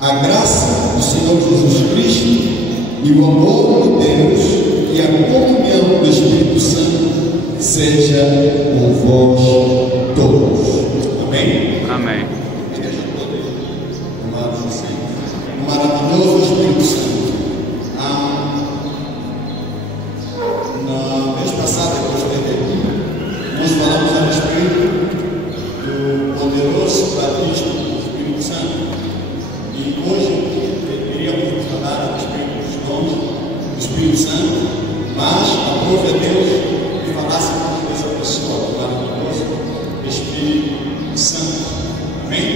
A graça do Senhor Jesus Cristo e o amor de Deus e a comunhão do Espírito Santo seja com vós todos. Amém? Amém. Igreja toda, amados do Senhor, o maravilhoso Espírito Santo. Na vez passada que eu esteve aqui, nós falamos a respeito do poderoso batismo do Espírito Santo. E hoje queríamos falar a respeito dos dons do Espírito Santo, mas aprove a Deus que falasse dessa pessoa, do maravilhoso Espírito Santo. Amém?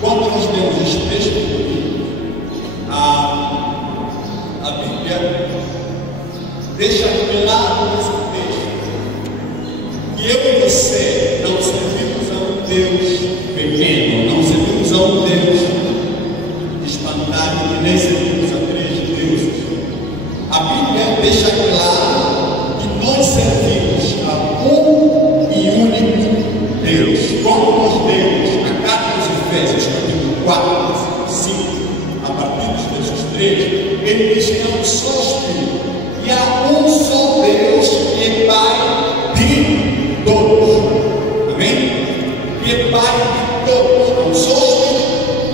Quando nós lemos este texto aqui, a Bíblia deixa claro nesse texto que eu e você não servimos a um Deus pequeno, não servimos a um Deus espantalho, que nem servimos a três deuses. A Bíblia deixa claro que nós servimos a um e único Deus. Como nós lemos a carta dos Efésios, capítulo 4, versículo 5, a partir dos versos 3, ele diz que é um só Espírito e há um só Deus que é Pai de todos. Amém? Que é Pai de todos. É um só Espírito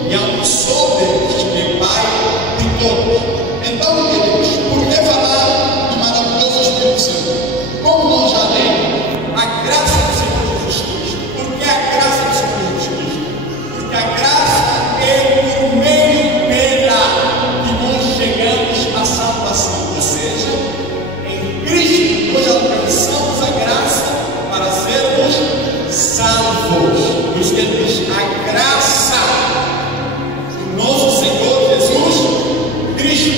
e há um só Deus que é Pai de todos. Então, queridos, por que falar do maravilhoso Espírito Santo? Como nós já lemos, a graça do Senhor Jesus Cristo. Por que a graça do Senhor Jesus Cristo? Porque a graça é por meio dela que nós chegamos à salvação. Ou seja, em Cristo nós alcançamos a graça para sermos salvos. Por isso que ele diz, a graça do nosso Senhor Jesus Cristo.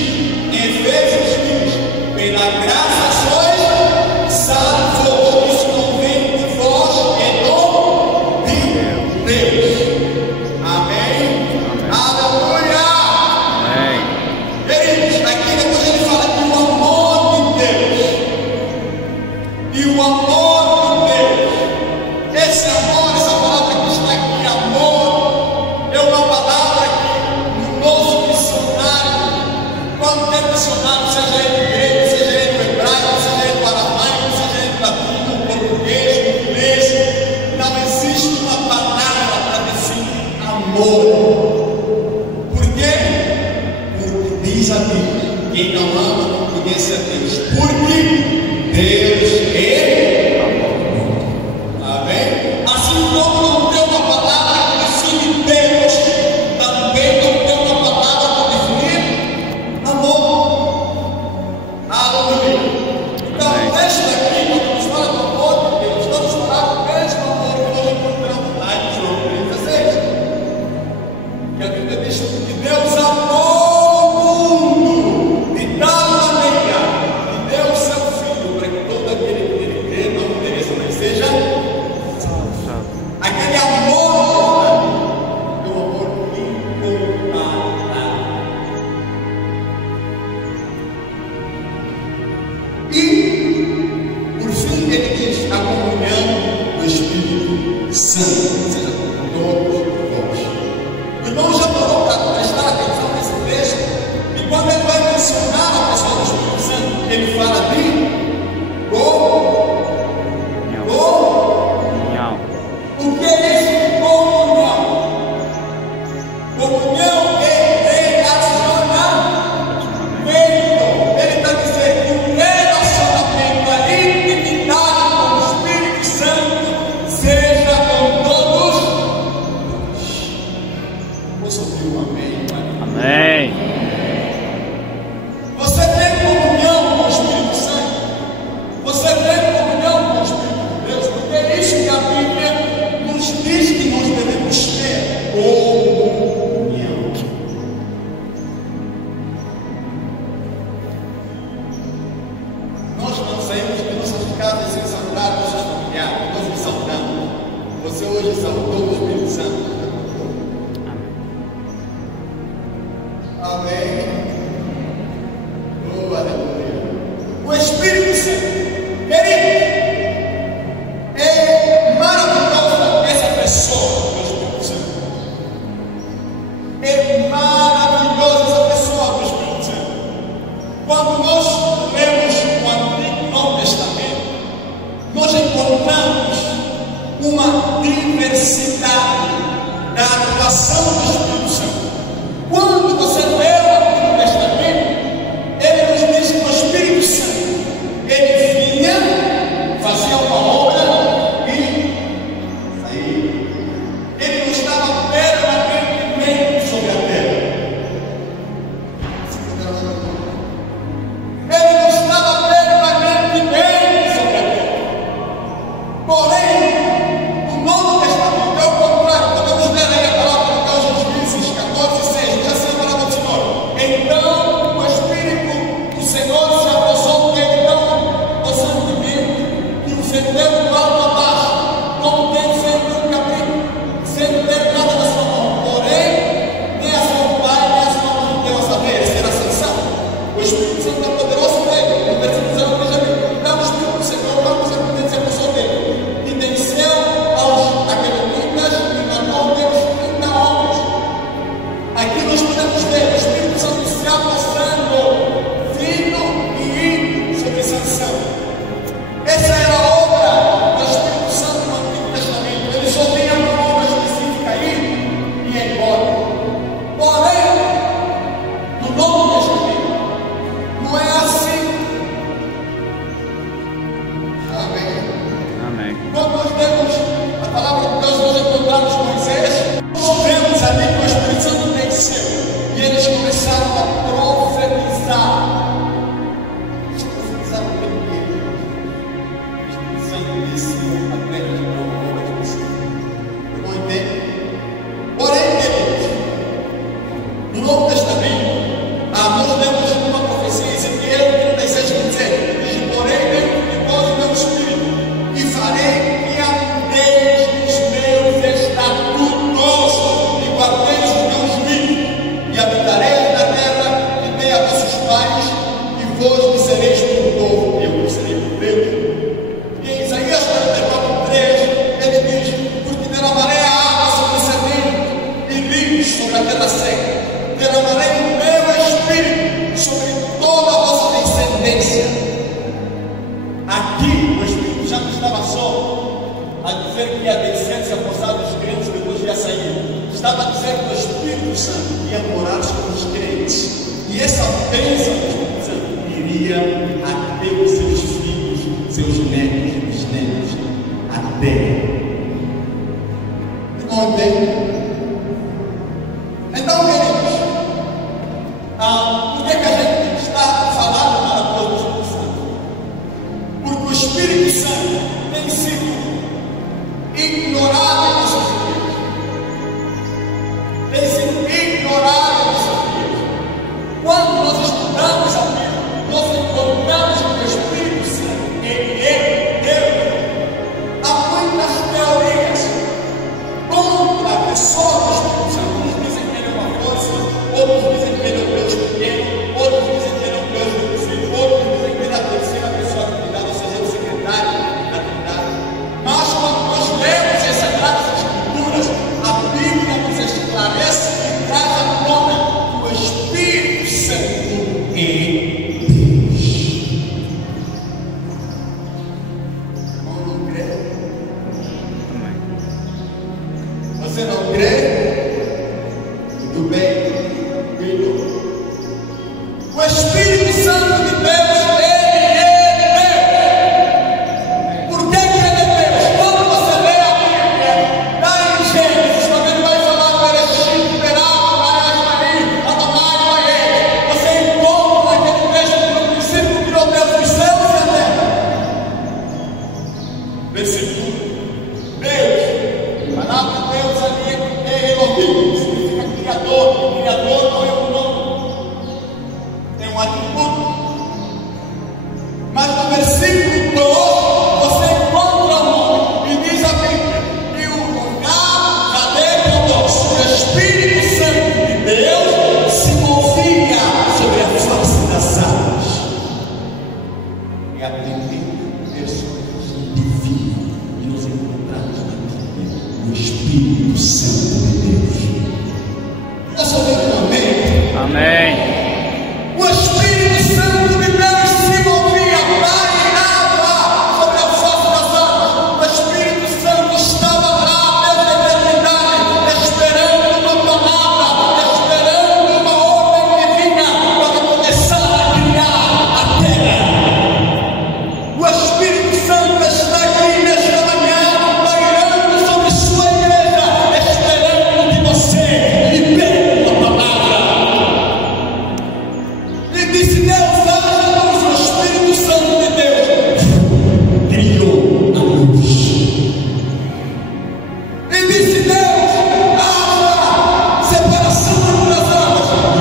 Em Efésios diz, pela graça sois salvos. Isso não vem de vós, é dom de Deus. Amém? Aleluia! Amém. Queridos, aqui depois ele fala que o amor de Deus, e o amor de Deus, esse amor, essa palavra que está aqui, amor, é uma palavra que no nosso dicionário, quando tem dicionário, seja ele grego, seja ele hebraico, seja ele aramaico, seja ele latino, português, inglês, não existe uma palavra para definir amor. Por quê? Porque diz a Bíblia, quem não ama não conhece a Deus. Porque Deus é amor. Amém? Assim como não tem uma palavra que define Deus, também não tem uma palavra para definir amor. Aleluia. Então, deixa aqui, quando nos fala do amor de Deus, vamos falar do mesmo amor que nós encontramos lá em João 36. Que a Bíblia diz que Deus amou o mundo de tal maneira que deu o seu Filho para que todo aquele que nele crê não pereça, mas seja aquele amor é um amor incomparável. E por fim ele diz a comunhão do Espírito Santo seja com todos vós. O irmão já falou para prestar atenção nesse texto, e quando ele vai mencionar a pessoa do Espírito Santo, ele fala de União. o que é isso de comunhão? Comunhão é relacionamento. Ele está dizendo que o relacionamento, a intimidade com o Espírito Santo seja com todos. Posso ouvir um amém, Pai? Amém. Você tem comunhão com o Espírito Santo? Você tem comunhão com o Espírito de Deus? Porque é isso que a Bíblia nos diz que nós devemos ter comunhão. Nós não saímos de nossas casas sem saudar nossos familiares. Nós nos saudamos. Você hoje saudou o Espírito Santo. Amém. Oh, aleluia. O Espírito Santo, querido, é maravilhoso essa pessoa, o Espírito Santo. É maravilhoso. necessidade da atuação do Espírito Santo. Quando você lê o Antigo Testamento, ele nos diz que o Espírito Santo, ele vinha, fazia uma obra e saía. Ele não estava permanentemente sobre a terra. Ele não estava permanentemente sobre a terra. Porém, no Novo Testamento é o contrário. Podemos ler aí a palavra de Deus nos Juízes 14:6. Diz assim a palavra do Senhor: então o Espírito do Senhor se apossou dele tão possantemente que o senteu do alto a baixo, como quem sente um cabrito, sem ter nada na sua mão. Porém, nem a seu pai, nem a sua mãe deu a saber. Essa era a sanção. O Espírito Santo é poderoso nele. O versículo 19 diz assim: então o Espírito do Senhor não possantemente se apossou dele, e venceu aos Aquelonitas e matou deles 30 homens. Aqui nós podemos ver o Espírito Santo se apossando, vindo e indo sobre Sansão. Essa era a obra do Espírito Santo no Antigo Testamento. Ele só vinha por uma obra específica aí e ia embora. Porém, no Novo Testamento, não é assim. Amém. Quando nós vemos a palavra de Deus, nós encontramos Moisés, nós vemos ali que o Espírito Santo desceu e eles começaram a profetizar. Eles profetizaram pelo quê? O Espírito Santo desceu a terra de novo, eu não entendo. Porém, queridos, no Novo Testamento, nós lemos uma profecia em Ezequiel 36:17, diz: porém dentro de vós o meu Espírito, e farei que andeis nos meus estatutos e guardeis os meus juízos, e habitareis na terra que dei a vossos pais, e vos me sereis por povo, e eu vos serei por Deus. E em Isaías 44:3, ele diz: porque derramarei a água sobre o sedento e rios sobre a terra seca, derramarei o meu Espírito sobre toda a vossa descendência. Aqui o Espírito já não estava só a dizer que ia descer, se apossar dos crentes, depois ia sair. Estava a dizer que o Espírito Santo ia morar sobre os crentes. E essa bênção do Espírito Santo iria até os seus filhos, seus netos, bisnetos, até. Não entende? Então, queridos, por que a gente está falando para todos do Espírito Santo? Porque o Espírito Santo tem sido ignorado em nossas vidas. Tem sido ignorado em nossas vidas. Quando nós estudamos a Bíblia, nós encontramos que o Espírito Santo, ele é Deus. Há muitas teorias contra a pessoa do Espírito Santo. Uns dizem que ele é uma força, outros dizem que ele é um Deus pequeno, outros dizem que ele é um Deus reduzido, outros dizem que ele é a terceira pessoa da Trindade, ou seja, o secretário da Trindade. Mas quando nós lemos as Sagradas Escrituras, a Bíblia nos esclarece e traz à tona que o Espírito Santo é Deus. Irmão, não crê? Você não crê? Tudo bem, filho. O Espírito Santo de Deus, ele é Deus. Por que ele é Deus? Quando você lê a Bíblia, lá em Gênesis, quando ele vai falar do Erechim, Beral, Barás, Mari, Adonai, Maê, você encontra naquele texto que no princípio criou Deus os céus e a terra. Versículo: Deus, a palavra de Deus ali é Elohim, significa criador. O criador não é um nome, é um atributo. Mas no versículo 2 você encontra o nome e diz a Bíblia: e o lugar da Deus, o Espírito Santo de Deus, se movia sobre a face das águas. É a primeira pessoa divina que nós encontramos na Bíblia, o Espírito Santo de Deus. Posso ouvir um amém? Amém. O Espírito Santo de Deus se movia, pairava sobre a face das águas. O Espírito Santo estava lá desde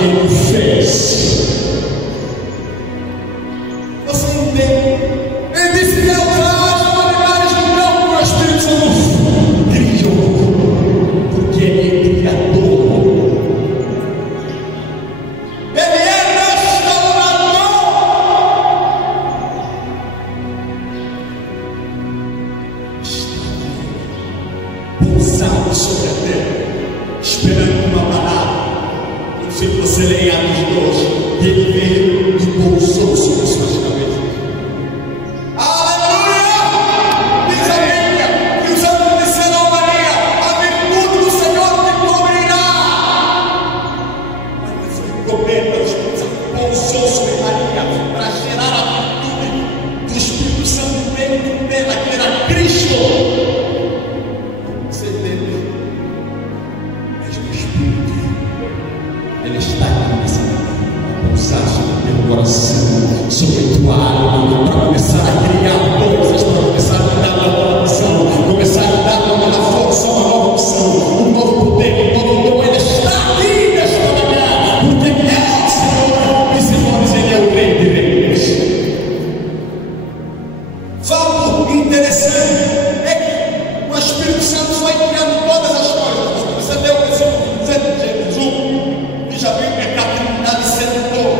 Ele fez. Você entende? Ele disse que Deus age de maneiras que não o Espírito Santo criou, porque Ele é criador. Ele é restaurador. Pousado sobre a terra, esperando uma parada. Não sei se você lê em Atos 2, e Ele veio e pousou sobre as suas cabeças. Aleluia! Diz a Bíblia que os anjos disseram a Maria: a virtude do Senhor te cobrirá. Mas foi coberta, o Espírito Santo pousou sobre Maria para gerar a virtude do Espírito Santo dentro dela, que era Cristo. Você entende? Mesmo o Espírito, Ele está aqui nessa manhã, pousar sobre o teu coração, sobre a tua alma, para começar a criar coisas, para começar a dar uma nova unção, começar a dar uma nova força, uma nova unção, um novo poder, um novo dom. Ele está aqui nesta manhã, porque Ele é o Senhor, e Senhores, Ele é o Rei de Reis. Fato interessante é que o Espírito Santo foi criando todas as coisas. Você leu o versículo 1, diz a Bíblia que a Trindade sentou,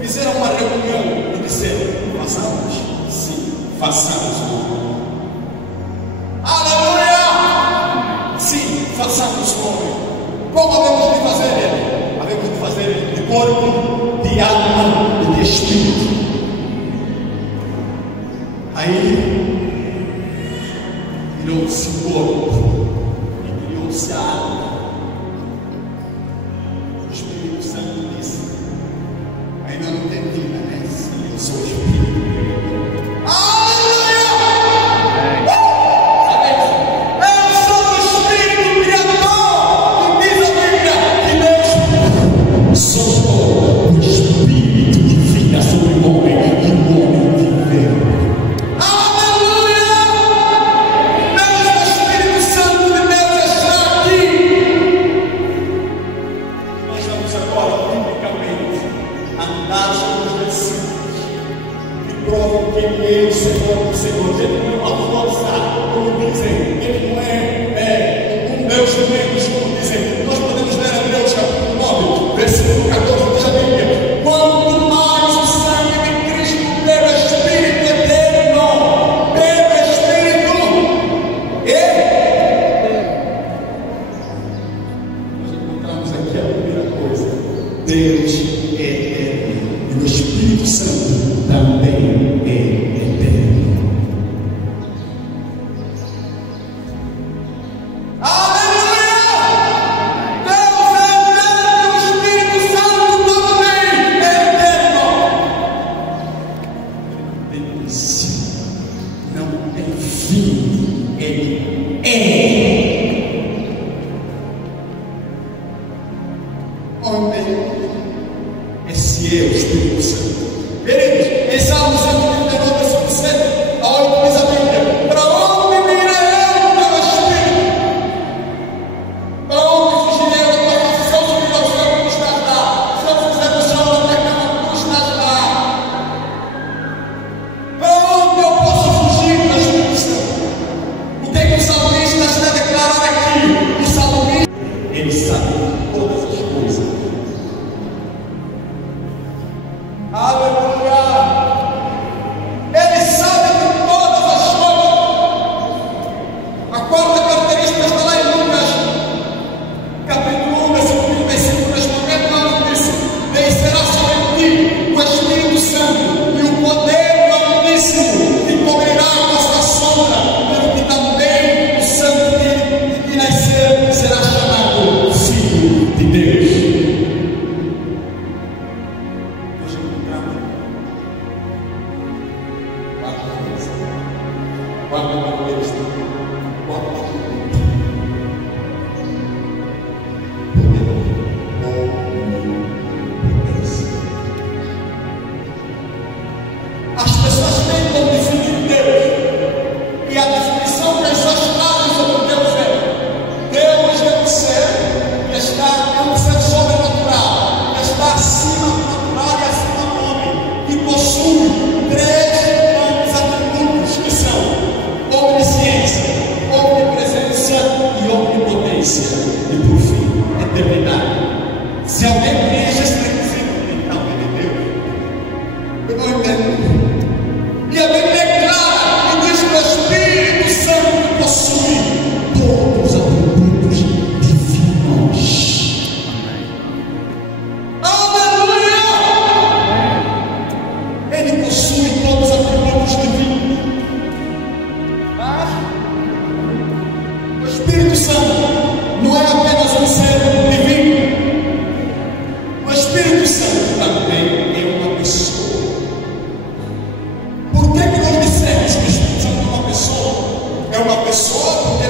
fizeram uma reunião e disseram: façamos? Sim, façamos. Aleluia! Sim, façamos como? Como havemos de fazer ele? Havemos de fazer ele de corpo, de alma e de espírito. Aí criou-se o corpo e criou-se a alma. O Espírito Santo disse: ainda não entendi, né? Eu sou o Espírito. Aleluia! Eu sou o Espírito Criador. E diz a Bíblia que Deus soltou o Espírito de vida sobre o homem, e o homem viveu. Ele é o Senhor, o Senhor. Ele não é uma força, como dizem. Ele não é um Deus de membros, como dizem. Nós podemos ler Hebreus capítulo 9, versículo 14, diz a Bíblia: quanto mais o sangue de Cristo pelo Espírito eterno, pelo Espírito nós encontramos aqui a primeira coisa: Deus é eterno, e o Espírito Santo também é eterno. Esse é o Espírito Santo. Queridos, em Salmo 139, versículo 7 a 8, diz a Bíblia: para onde irei eu, meu Espírito? Para onde fugirei da tua face? Se eu subir ao céu, tu estás lá. Se eu fizer no chão da minha cama, tu estás lá. Para onde eu posso fugir, meu Espírito Santo? O que é que o salmista está declarando aqui? O salmista, ele sabe todas as coisas. Aleluia! Ele sabe de todas as coisas. A quarta característica está lá em Lucas, capítulo 1, versículo 35. Neste momento, ele disse: descerá sobre ti o Espírito Santo, e o poder do Altíssimo te cobrirá a vossa sombra, pelo que também o santo que nascer será chamado Filho de Deus. alguém preenche esse requisito, então ele é Deus. Eu não entendo. E a Bíblia é clara e diz que o Espírito Santo possui todos os atributos divinos. Aleluia! Ele possui todos os atributos divinos. Mas o Espírito Santo não é apenas um ser divino. O Espírito Santo também é uma pessoa. Por que nós dissemos que o Espírito Santo é uma pessoa? É uma pessoa porque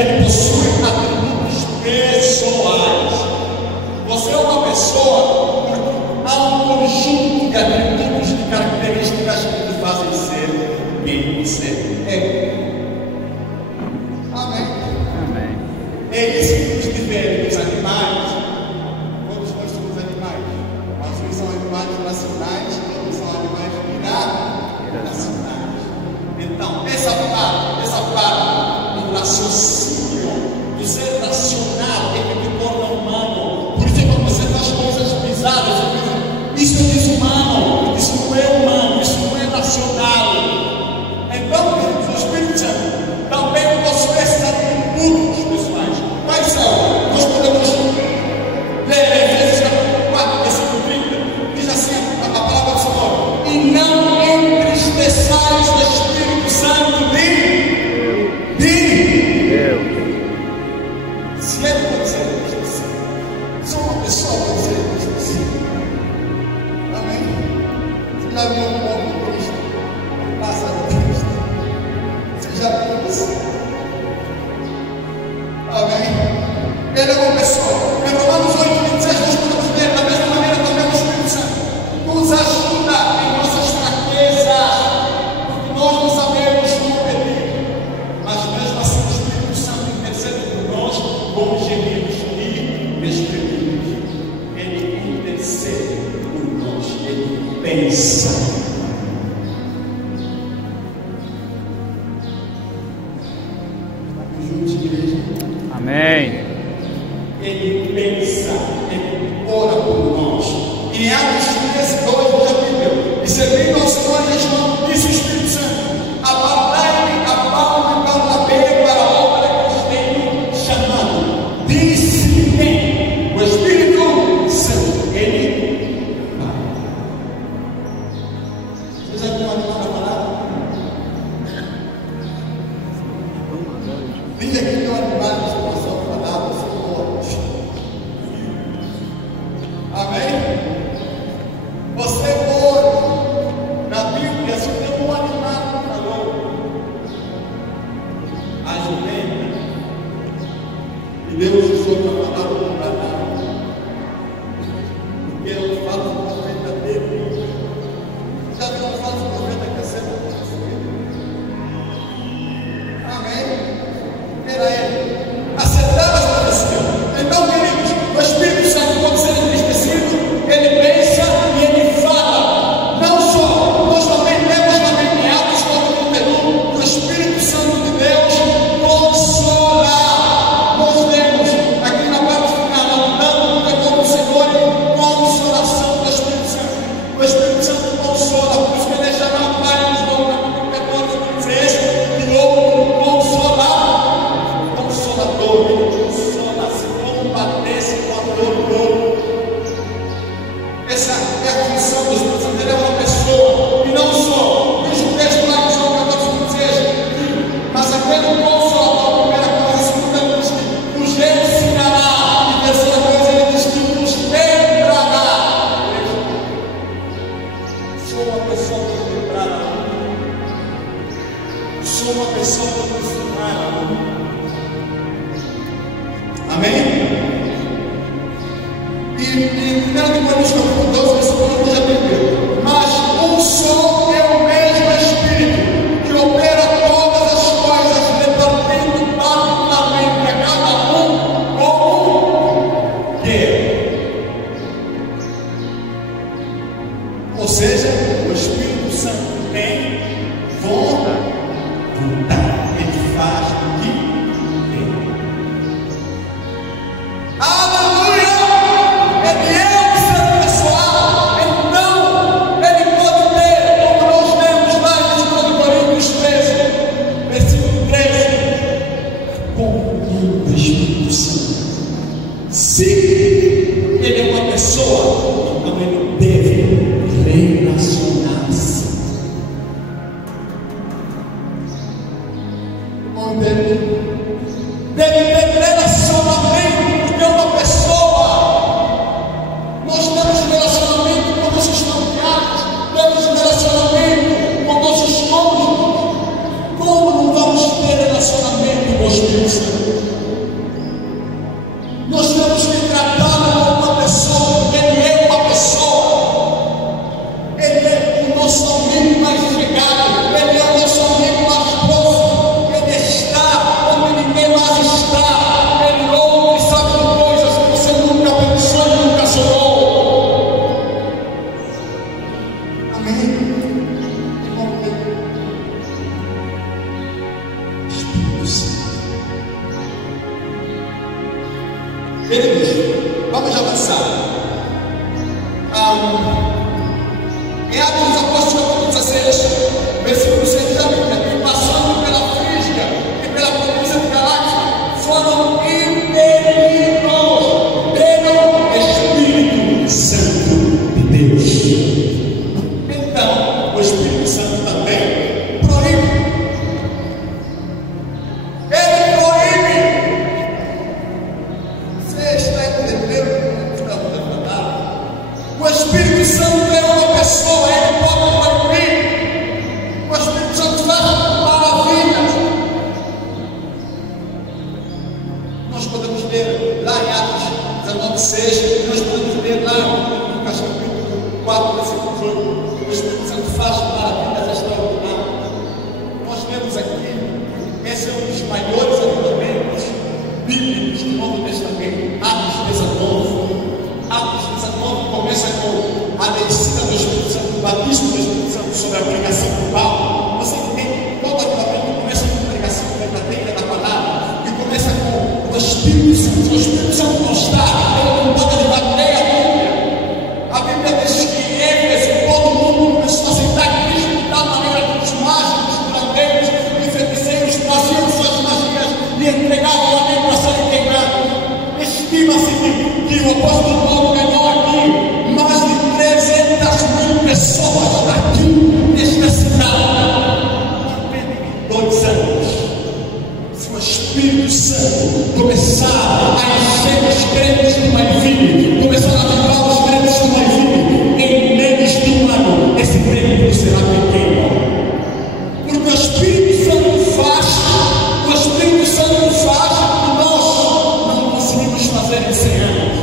ele possui atributos pessoais. Você é uma pessoa porque há um conjunto de atributos, de características que te fazem ser quem você é. Amém? Amém. É isso que nos difere dos animais. Todos nós somos animais. Alguns são animais racionais, outros são animais irracionais. Então, essa parte do raciocínio, do ser racional, é que te torna humano. Por isso, quando você faz coisas bizarras, isso é desumano, isso não é humano, isso não é racional. Então, o Espírito Santo também possui esses atributos pessoais. Quais são? Nós podemos ler Efésios capítulo 4, versículo 30. Diz assim a palavra do Senhor: e não entristeçais o Espírito Santo de Deus. Se ele pode ser entristecido, só uma pessoa pode ser entristecida. Amém? Você já viu um povo triste? Passa triste. Você já viu isso? Amém? Ele é uma pessoa. Em Romanos 8:26 nós podemos ler da mesma maneira também o Espírito Santo nos ajuda em nossas fraquezas, porque nós não sabemos como pedir, mas mesmo assim o Espírito Santo intercede por nós com gemidos inexprimíveis. Ele intercede por nós, ele pensa. Amém. Ele pensa, ele ora por nós. E em Atos 13:2 diz a Bíblia: e servindo ao Senhor e João, disse o Espírito Santo: apartai-me a Paulo e Barnabé para a obra que os tenho chamado. Disse quem? O Espírito Santo. Ele vai. Vocês já viram animar a palavra? Vim aqui meu animal de situação falada, Senhor. Amém? Você hoje, na Bíblia, só tem um animal que falou: a jumenta. E Deus usou para falar o canal, porque eu falo do profeta dele. Já viu um falso profeta que acerta com você? Amém? Era ele. Acertava as profecias. Então, queridos, o Espírito Santo pode ser entristecido, ele pensa e ele fala. Não só, nós também lemos também em Atos 4:31 que o Espírito Santo de Deus consola. Nós lemos aqui na parte final, andando nunca como o Senhor, consolação do Espírito Santo. O Espírito Santo consola, por isso que ele é chamado Pai nos dons, capítulo 14:16, de novo, consolar. Consolador, ele consola, se compadece com a dor do outro. Essa é a função do Espírito Santo. Ele é uma pessoa, e não só. Diz o texto lá em João 14:16, mas aquele consolador, primeira coisa, segunda diz que nos ensinará, e terceira coisa ele diz que nos lembrará. Sou uma pessoa que lembrará. Sou uma pessoa que ensinará. Amém? E em 1 Coríntios capítulo 12, versículo 1 já entendeu. Mas um só é o mesmo Espírito que opera todas as coisas, repartindo particularmente a cada um como quer. Ou seja, o Espírito Santo tem vontade. Ele faz o que quer. Aleluia! Ele ele é uma pessoa, então ele deve relacionar-se. Deve ter relacionamento, porque é uma pessoa. Nós temos relacionamento com nossos familiares, temos relacionamento com nossos cônjuges. Como não vamos ter relacionamento com o Espírito Santo? Nós temos que tratá-lo como uma pessoa, porque ele é uma pessoa. Ele é o nosso amigo mais chegado, ele é o nosso amigo mais próximo. Ele está onde ninguém mais está. Ele ouve e sabe de coisas que você nunca pensou e nunca sonhou. Amém? Espírito Santo. Queridos, vamos avançar. Em Atos dos Apóstolos, capítulo 16, versículo 6 da Bíblia, e passando pela Frígia e pela província de Galácia, foram impedidos pelo Espírito Santo de Deus. Então, o Espírito Santo também proíbe. Ele proíbe. Você está entendendo o que está falando? O Espírito Santo é uma pessoa, ele pode proibir. O Espírito Santo faz maravilhas. Nós podemos ler lá em Atos 19:6, nós podemos ler lá em Lucas capítulo 4, versículo 8. O Espírito Santo faz maravilhas extraordinárias. Nós vemos aqui, esse é um dos maiores avivamentos bíblicos do Novo Testamento. Atos 19. Atos 19 começa com a descida do Espírito Santo, o batismo do Espírito Santo sobre a pregação de Paulo. Você tem todo avivamento, começa com a pregação verdadeira da palavra, e começa com o Espírito Santo. O Espírito Santo não está, ele não pode debater a Bíblia. A Bíblia diz que em Éfeso todo mundo começou a aceitar Cristo de tal maneira que os mágicos, curandeiros e feiticeiros faziam suas magias e entregavam a Deus para serem queimados. Estima-se que o apóstolo Paulo ganhou aqui mais de 300.000 pessoas aqui nesta cidade. Em 2 anos, se o Espírito Santo começar a encher os crentes do Maiville, começar a avivar os crentes do Maiville, em menos de um ano, esse tempo será pequeno. Porque o Espírito Santo faz, e nós não conseguimos fazer em 100 anos.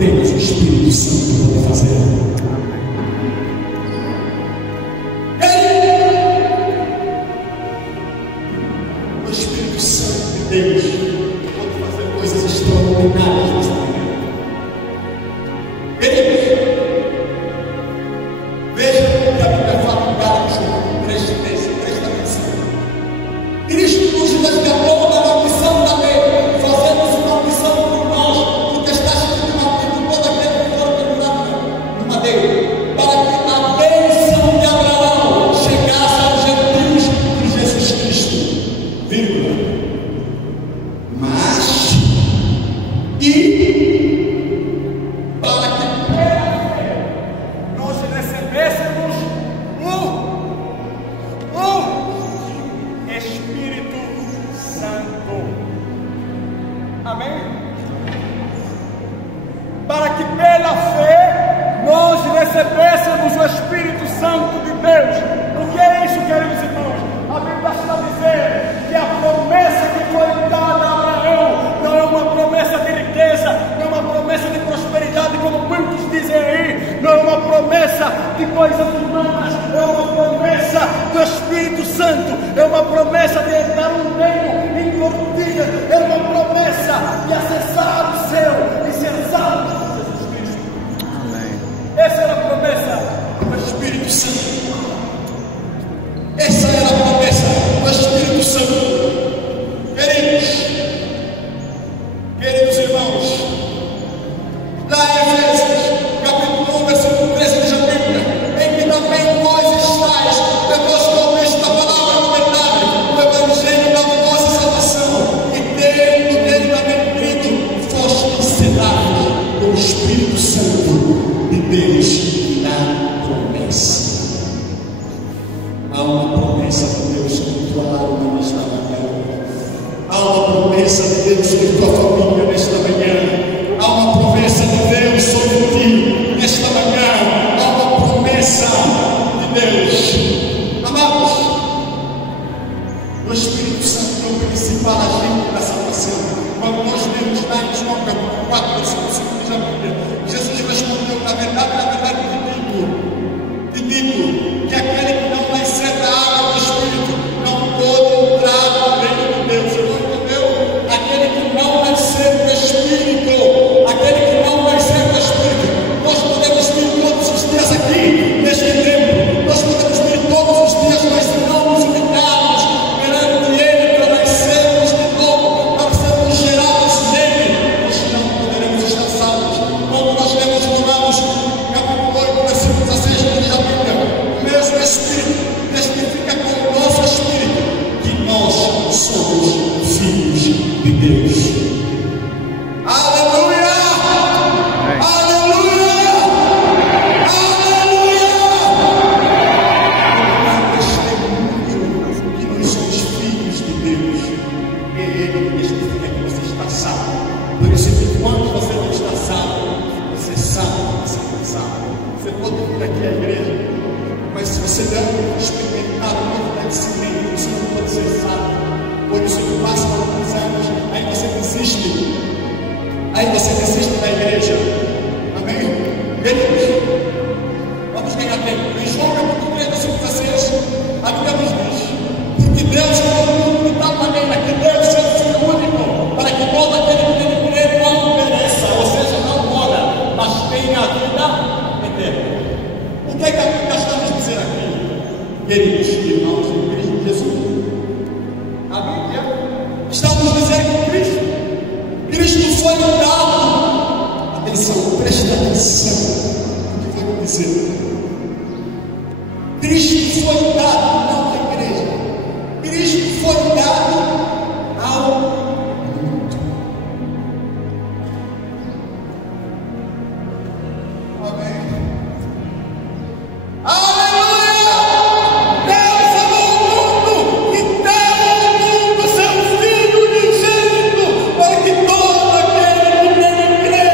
apenas o Espírito Santo pode fazer. O Espírito Santo de Deus pode fazer coisas extraordinárias nesta manhã. Queridos, veja o que a Bíblia fala em Gálatas 3:13, presta atenção. Cristo nos resgatou da maldição da lei, fazendo-nos uma maldição por nós, porque está escrito no todo aquele que for pendurado no madeiro, para que a bênção de Abraão chegasse aos gentios de Jesus Cristo. Vírgula. Mas, para que nós recebêssemos o Espírito Santo. Amém? Para que pela fé nós recebêssemos o Espírito Santo de Deus. O que é isso, queridos irmãos? A Bíblia está dizendo que a promessa que foi dada a Abraão não é uma promessa de riqueza, não é uma promessa de prosperidade, como muitos dizem aí, não é uma promessa de coisas humanas, é uma promessa do Espírito Santo, é uma promessa de entrar no reino incorruptível, é uma promessa de acessar o céu e ser salvo por Jesus Cristo. Amém. Essa era a promessa do Espírito Santo. Essa era a promessa do Espírito Santo. Queridos irmãos, lá em Efésios, capítulo 1, versículo 13 de Bíblia, em que também vós estáis, depois que ouviste a palavra do verdade, o evangelho da vossa salvação, e tendo nele também crido, fostes selados com o Espírito Santo de Deus na promessa. Há uma promessa de Deus sobre tua alma nesta manhã. Há uma promessa de Deus sobre tua família nesta manhã. Há uma promessa de Deus sobre ti nesta manhã. Há uma promessa de Deus. Amados, o Espírito Santo é o principal agente da salvação. Quando nós lemos lá em João capítulo 4, versículo 5 da Bíblia, Jesus respondeu: na verdade, te digo que aquele que não nascer da água do Espírito não pode entrar no reino de Deus. Você não entendeu? Aquele que não nascer do Espírito, aquele que não nascer do Espírito, nós podemos vir todos os dias aqui neste tempo, nós podemos vir todos os dias, mas não nos ligarmos perante Ele para nascermos de novo, para sermos gerados nele, nós não poderemos estar salvos. Quando nós lemos Romanos capítulo 8, versículo 16, diz a Bíblia: o mesmo Espírito testifica com o nosso Espírito que nós somos filhos de Deus. Aleluia! Aleluia! Aleluia! Testemunho que nós somos filhos de Deus. É Ele que testifica que você está salvo. Por isso que quando você não está salvo, você sabe que você não está salvo. Você pode vir aqui à igreja, mas se você não experimentar o novo nascimento, você não pode ser salvo. Por isso que passa alguns anos, aí você desiste. Aí você desiste da igreja. Amém? Queridos, vamos ganhar tempo. Em João capítulo 3, versículo 16, a Bíblia nos diz: porque Deus amou o mundo de tal maneira que deu o seu Filho único, para que todo aquele que nele crê não pereça, ou seja, não morra, mas tenha a vida eterna. O que é que a Bíblia está nos dizer aqui, queridos irmãos em Cristo Jesus? A Bíblia está nos dizendo que Cristo foi dado. Atenção, presta atenção no que vou dizer. Cristo foi dado, não à igreja. Cristo foi dado ao mundo. Amém. Aleluia! Deus amou o mundo e deu ao mundo seu Filho unigênito, para que todo aquele que nele crê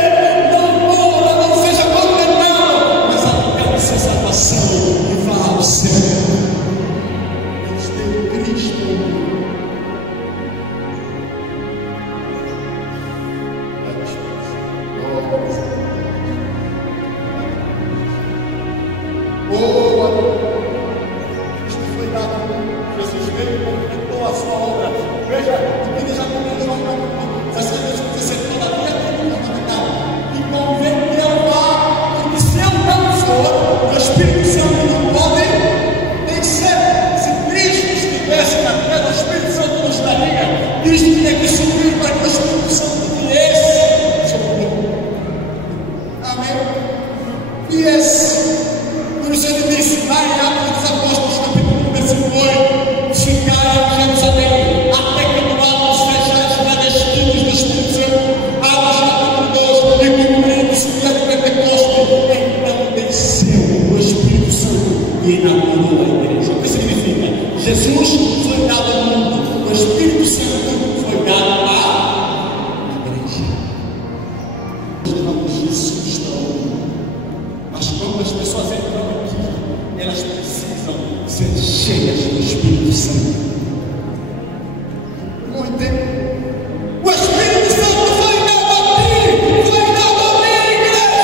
não morra, não seja condenado, mas a vida levamos Jesus para o mundo. Mas quando as pessoas entram aqui, elas precisam ser cheias do Espírito Santo. Muito bem. O Espírito Santo foi dado a ti, foi dado a mim, igreja.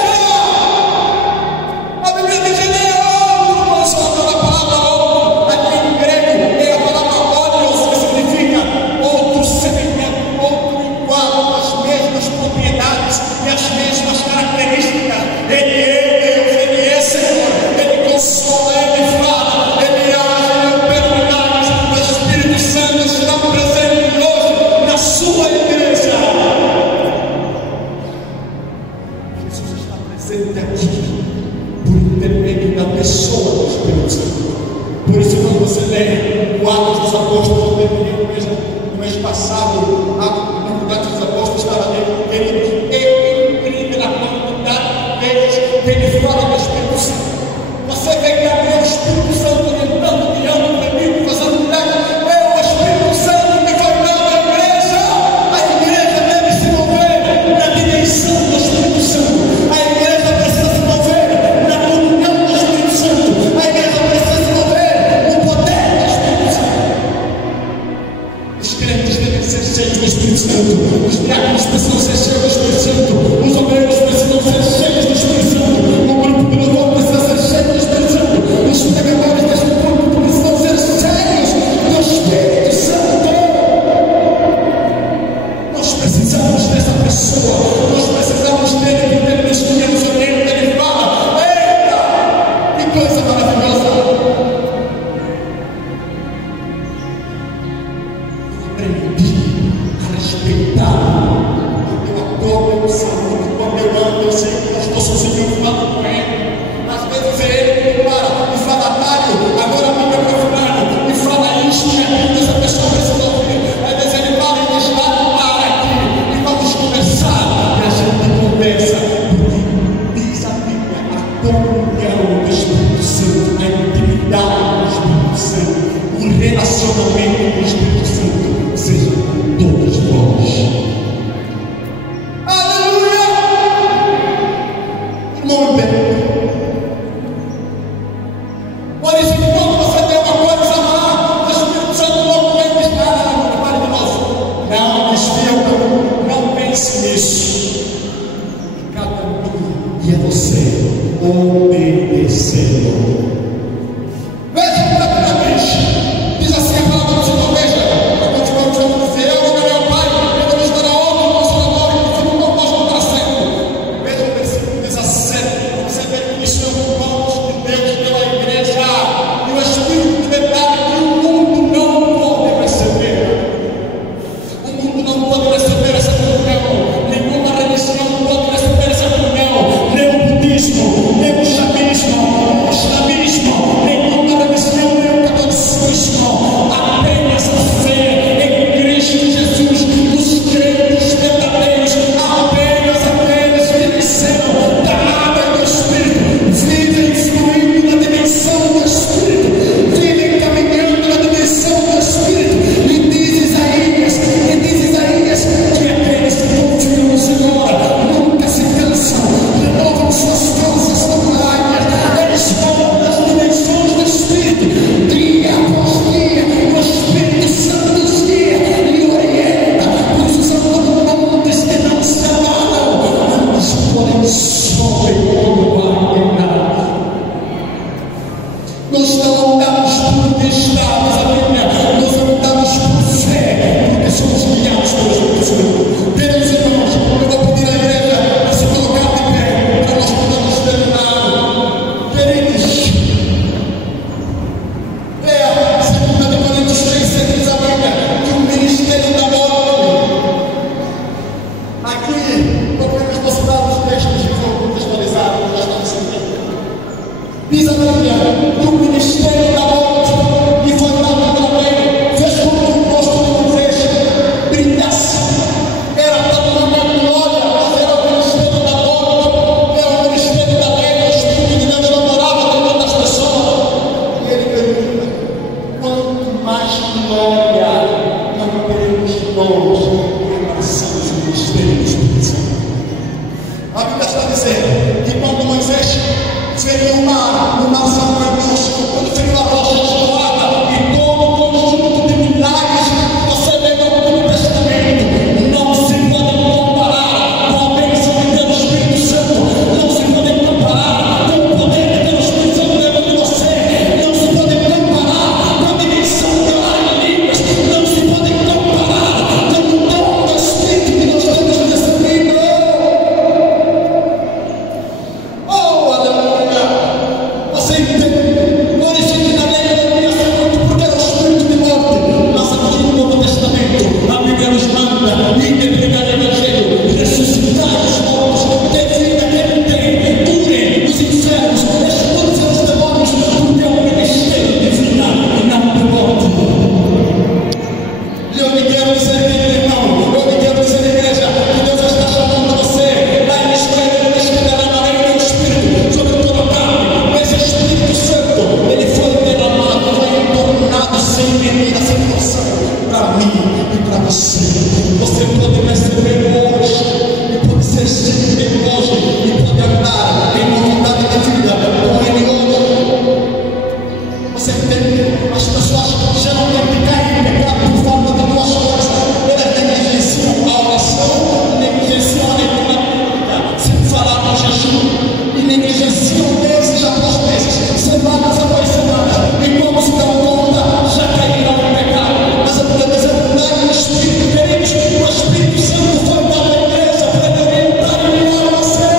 A Bíblia diz que ele é outro, mas só toda palavra outro. Aqui em grego é a palavra óleos, que significa outro semelhante, outro igual, as mesmas propriedades e as mesmas características. Ele é Deus, ele é Senhor, ele consola, ele fala, ele age, ele opera milagres. O Espírito Santo está presente hoje na sua igreja. Jesus está presente aqui por intermédio da pessoa do Espírito Santo. Por isso, quando você lê o Atos dos Apóstolos, eu terminei no mês passado, no Atos dos Apóstolos estava ali, ele imprime na comunidade deles, que ele fala do Espírito Santo. Você vê que havia o Espírito Santo orientando, guiando, permitindo, fazendo milagres. É o Espírito Santo que foi dado à igreja. A igreja deve se mover na dimensão do Espírito Santo. A igreja precisa se mover na comunhão do Espírito Santo. A igreja precisa se mover no poder do Espírito Santo. Os crentes devem ser cheios do Espírito Santo. Os diáconos precisam ser cheios do Espírito Santo. Os obreiros precisam ser cheios do Espírito Santo. O grupo do louvor precisa ser cheio do Espírito Santo. Os pregadores deste grupo precisam ser cheios do Espírito Santo. Nós precisamos dessa pessoa. Nós precisamos dele que ele nos orienta, ele fala. Eita! Que coisa maravilhosa! Aprendi a respeitar. Eu adoro, eu saúdo. Quando eu ando, eu sei que eu estou sozinho, eu falo com ele. Às vezes é ele que para e fala, Mário, agora liga para o fulano e fala isso e aquilo, essa pessoa precisa ouvir. Às vezes ele para e diz, para aqui e vamos conversar. E a gente conversa, porque diz a Bíblia, a comunhão do Espírito Santo, a intimidade do Espírito Santo, o relacionamento do Espírito Santo, seja todos vós. Aleluia! Muito bem. Por isso que quando você tem uma coisa lá, o Espírito Santo logo vem e diz, pare de novo. Não, desvia o caminho, não pense nisso. Cada um e a você obedecendo. Veja rapidamente, diz assim a palavra do Senhor, veja, a continuar dizendo, se eu orarei ao Pai, ele nos dará outro consolador, que se não nós não dará certo. Veja o versículo 17, você vê que isso é um dom que Deus deu à igreja, e o Espírito de verdade que o mundo não pode receber. O mundo não pode receber essa comunhão, nenhuma religião pode receber essa comunhão, nem o budismo, nem o xamanismo, nenhuma religião, nem o catolicismo, apenas a fé em Cristo Jesus, os crentes verdadeiros, apenas aqueles que nasceram da água e do Espírito, vivem fluindo na dimensão do Espírito, vivem caminhando na dimensão do Espírito. E diz Isaías que aqueles que confiam no Senhor nunca se cansam, renovam suas forças como águias, eles vão nas dimensões do Espírito, dia após dia, o Espírito Santo nos guia e orienta, nos usando montes que não se abalam, mas porém sobem quando vai pegar. Nós não andamos por destaques, a Bíblia, nós andamos por fé, porque somos guiados pelo Espírito Santo. Queridos irmãos, eu vou pedir à igreja para se colocar de pé, para nós podermos terminar. Queridos, leia 2 Coríntios 3, diz a Bíblia, que o ministério da morte. Aqui, podemos mostrar os textos que foram contextualizados, já estamos aqui. Diz a Bíblia que o ministério da morte lhe foi dado também, fez com que o rosto de vocês brilhasse. Era para uma glória, mas era o ministério da morte, era o ministério da lei, o Espírito de Deus não morava dentro das pessoas. E ele pergunta, quanto mais glória não teremos nós em relação ao ministério do Espírito Santo. A Bíblia está dizendo que quando Moisés feriu o mar se abriu embaixo, quando feriu a rocha destoada e todo o conjunto de milagres que você vê no Antigo Testamento, não se podem comparar com a bênção de Deus Espírito Santo, não se podem comparar com o poder de Deus Espírito Santo dentro de você, não se podem comparar com a dimensão de orar em línguas, não se podem comparar com o dom do Espírito que nós temos recebido. Oh, aleluia! Você entende? No originalmente deveria ser muito porque era o Espírito de morte. Mas aqui no Novo Testamento, a Bíblia nos manda ir de pregar o Evangelho, ressuscitar os mortos, ter vida que não tem, curem os infernos, expulsem os demônios, porque é um ministério de vida e não de morte. E eu me quero dizer, querido irmão, eu me quero dizer, igreja, que Deus está chamando você lá em Israel, ele escreverá na lei do Espírito sobre toda a carne, mas o Espírito Santo, ele foi derramado, foi entornado sem medida, sem noção, para mim e para você. Você pode receber hoje, e pode ser cheio hoje, e pode andar em novidade de vida com ele hoje. Você entende? As pessoas geralmente caem em pecado por falta de duas coisas. Elas negligenciam a oração, negligenciam a leitura bíblica, sem falar no jejum, e negligenciam meses após meses, semanas após semanas, e quando se dão conta, já caíram em pecado. Mas eu quero dizer, lá no Espírito, queridos, o Espírito Santo foi dado à igreja para ele orientar e guiar você.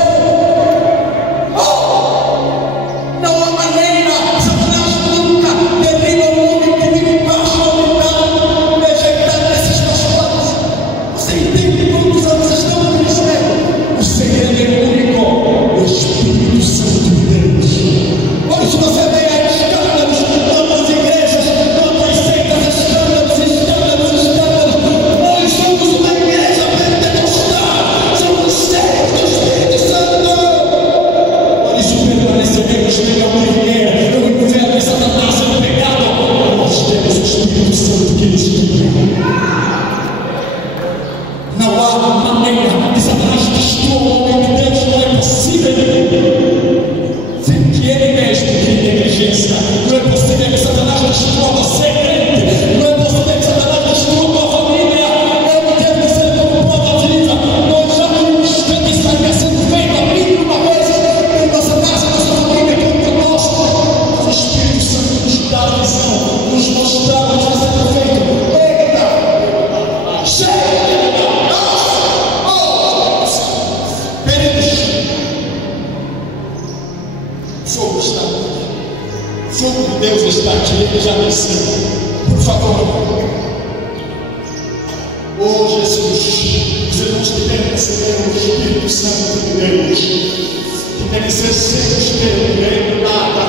Não há maneira, Satanás nunca derriba um homem que vive embaixo da humildade, rejeitado nesses pastores. Você entende quantos anos estão no ministério? O segredo é único, o Espírito Santo de Deus. Por isso você vê aí escândalos, tantas igrejas, tantas seitas, escândalos. Nós somos uma igreja pentecostal, somos cheios do Espírito Santo. Por isso permaneceremos melhor que ninguém. O inferno e Satanás é pecado. Nós temos o Espírito Santo que nos guia. Não há maneira de Satanás destruir o homem de Deus, não é possível. Sem que ele mesmo tenha negligência. Não é possível que Satanás destrua você, crente. Não é possível que Satanás destrua a tua família. Eu não quero dizer como prova viva. Nós já no instante estaria sendo feito a mim uma vez em nossa casa, nossa família, contra nós. Mas o Espírito Santo nos dá a visão, nos mostrar o que está sendo feito. Eita! Chega! Fogo está aqui. Fogo de Deus está aqui. Ele já desceu. Por favor. Oh Jesus, os irmãos que querem receber o Espírito Santo de Deus, que querem ser cheios pelo reino nada,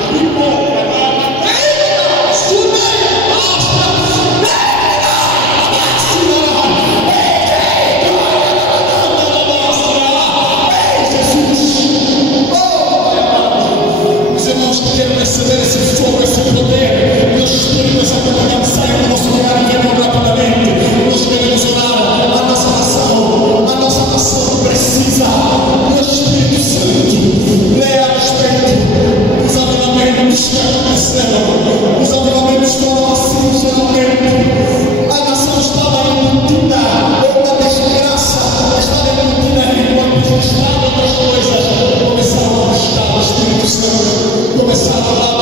quero receber esse fogo, esse poder, Deus Espírito, essa comunidade saia do nosso lugar e venha rapidamente. Nós queremos orar, a nossa nação precisa do Espírito Santo. Leia a respeito dos avivamentos que aconteceram, os avivamentos foram assim geralmente. A nação estava embutida, uma desgraça, estava embutida enquanto estava outras coisas, começaram a buscar o Espírito Santo. Começaram a orar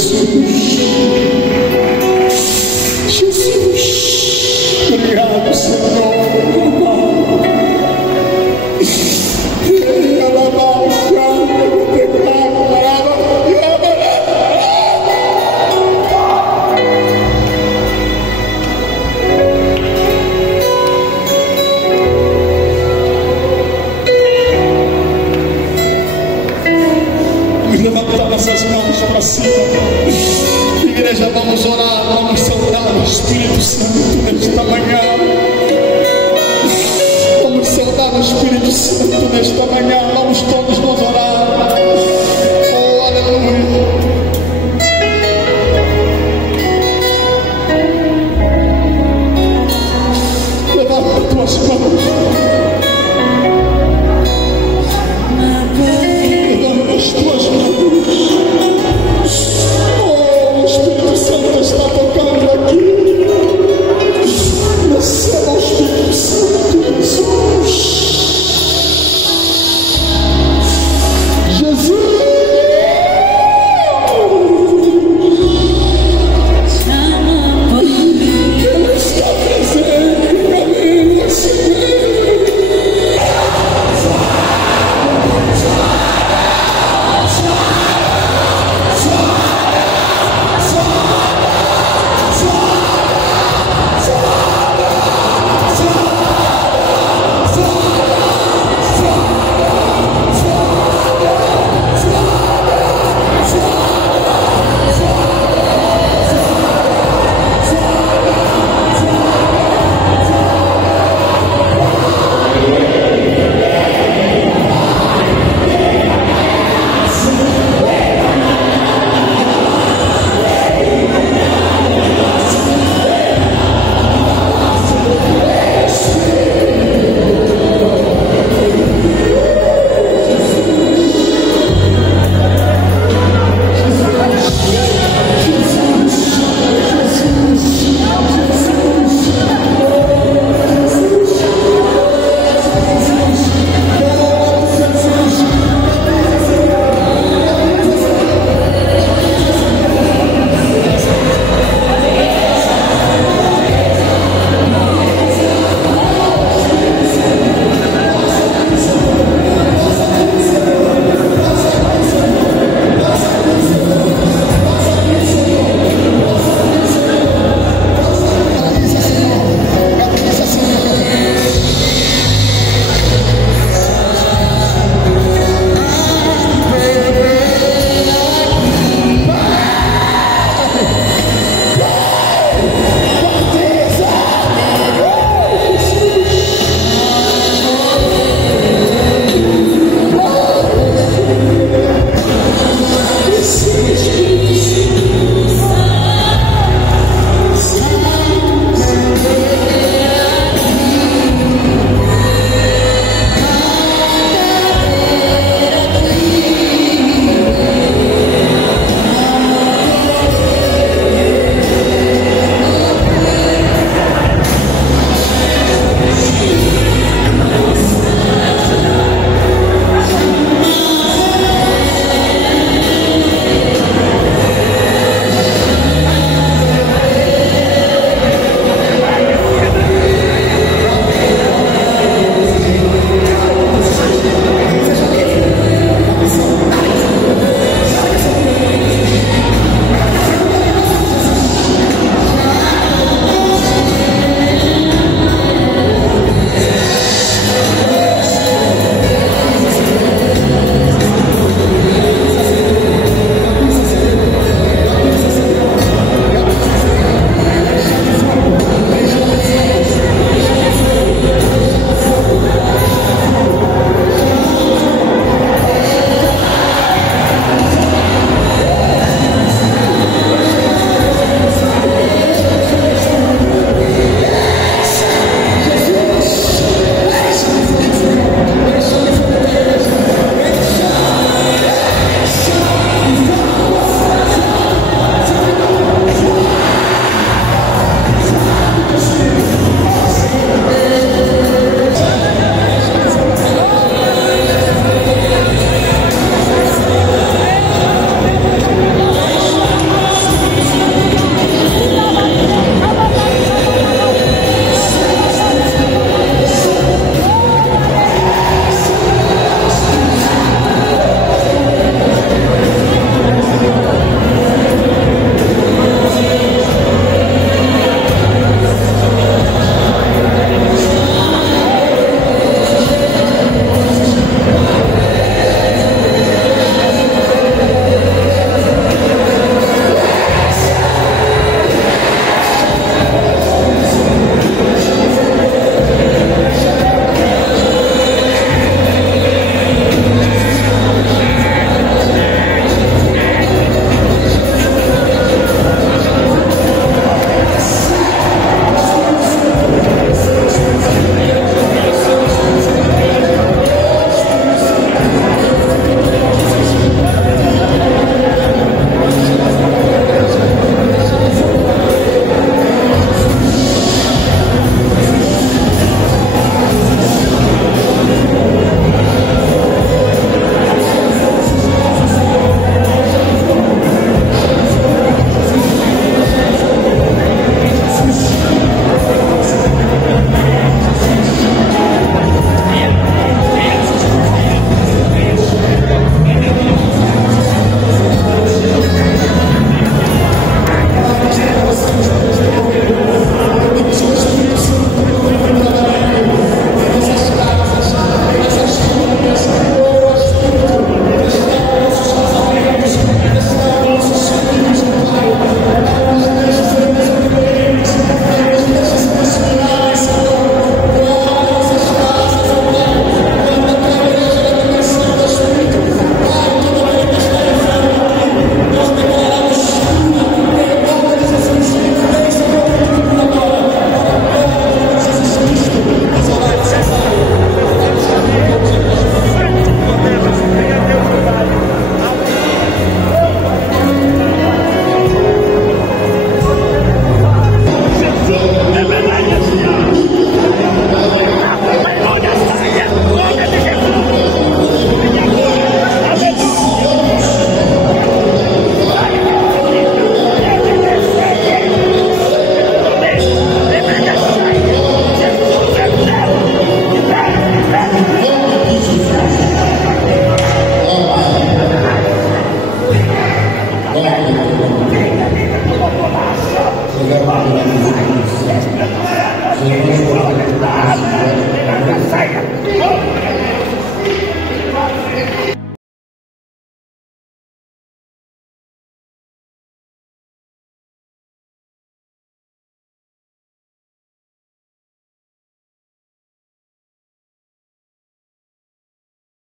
Jesus. Jesus, obrigado, Senhor. Levantar nossas mãos para cima. Igreja, vamos orar, vamos saudar o Espírito Santo nesta manhã. Vamos saudar o Espírito Santo nesta manhã. Vamos todos nos orar. Oh, aleluia. Levanta tuas mãos. Levanta as tuas mãos. Oh, o Espírito Santo está tocando aqui. Receba o Espírito Santo, Jesus.